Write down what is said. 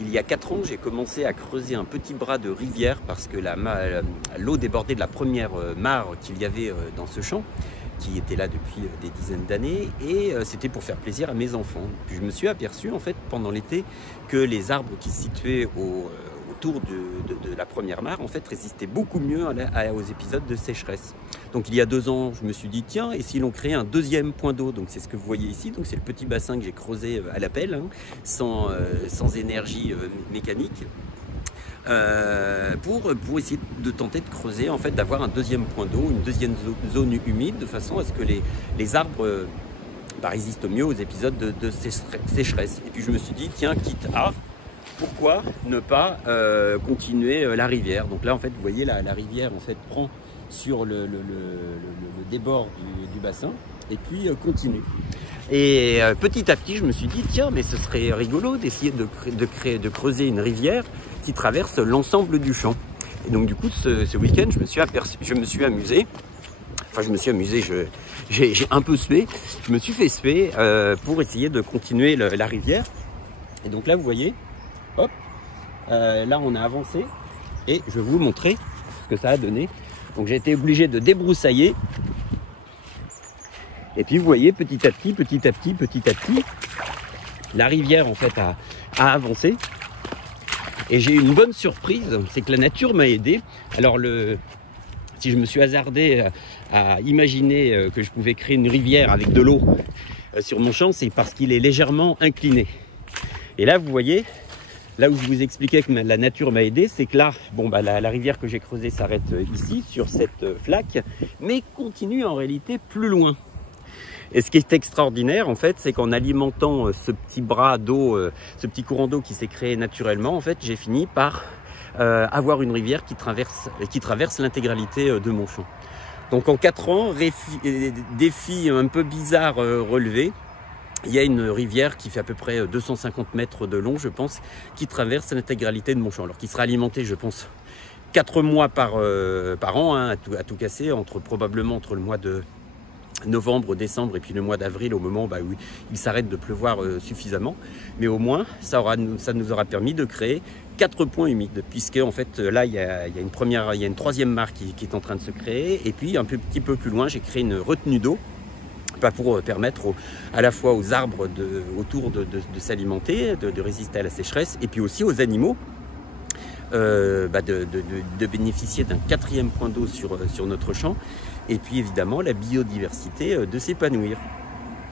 Il y a 4 ans, j'ai commencé à creuser un petit bras de rivière parce que l'eau débordait de la première mare qu'il y avait dans ce champ, qui était là depuis des dizaines d'années, et c'était pour faire plaisir à mes enfants. Puis je me suis aperçu en fait pendant l'été que les arbres qui se situaient autour de la première mare en fait résistaient beaucoup mieux aux épisodes de sécheresse. Donc il y a 2 ans, je me suis dit tiens, et si l'on créait un deuxième point d'eau? Donc c'est ce que vous voyez ici, donc c'est le petit bassin que j'ai creusé à la pelle, hein, sans énergie mécanique. Pour essayer de tenter de creuser, en fait, d'avoir un deuxième point d'eau, une deuxième zone humide, de façon à ce que les arbres résistent mieux aux épisodes de sécheresse. Et puis je me suis dit, tiens, quitte à, pourquoi ne pas continuer la rivière? Donc là, en fait, vous voyez, la rivière, en fait, prend sur le débord du bassin, et puis continue. Et petit à petit, je me suis dit, tiens, mais ce serait rigolo d'essayer de creuser une rivière qui traverse l'ensemble du champ. Et donc du coup, ce week-end, je me suis amusé. Enfin, j'ai un peu sué. Je me suis fait suer pour essayer de continuer la rivière. Et donc là, vous voyez, hop, là, on a avancé. Et je vais vous montrer ce que ça a donné. Donc j'ai été obligé de débroussailler. Et puis vous voyez, petit à petit, la rivière en fait a avancé. Et j'ai eu une bonne surprise, c'est que la nature m'a aidé. Alors si je me suis hasardé à imaginer que je pouvais créer une rivière avec de l'eau sur mon champ, c'est parce qu'il est légèrement incliné. Et là vous voyez, là où je vous expliquais que la nature m'a aidé, c'est que là, bon, la rivière que j'ai creusée s'arrête ici, sur cette flaque, mais continue en réalité plus loin. Et ce qui est extraordinaire, en fait, c'est qu'en alimentant ce petit bras d'eau, ce petit courant d'eau qui s'est créé naturellement, en fait, j'ai fini par avoir une rivière qui traverse l'intégralité de mon champ. Donc en 4 ans, défi un peu bizarre relevé, il y a une rivière qui fait à peu près 250 mètres de long, je pense, qui traverse l'intégralité de mon champ. Alors qui sera alimentée, je pense, 4 mois par an, hein, à tout casser, probablement entre le mois de novembre, décembre et puis le mois d'avril, au moment où il s'arrête de pleuvoir suffisamment. Mais au moins, ça nous aura permis de créer 4 points humides, puisque en fait là il y a une troisième mare qui est en train de se créer, et puis un petit peu plus loin, j'ai créé une retenue d'eau pour permettre à la fois aux arbres autour de s'alimenter, de résister à la sécheresse, et puis aussi aux animaux de bénéficier d'un 4e point d'eau sur notre champ, et puis évidemment la biodiversité de s'épanouir.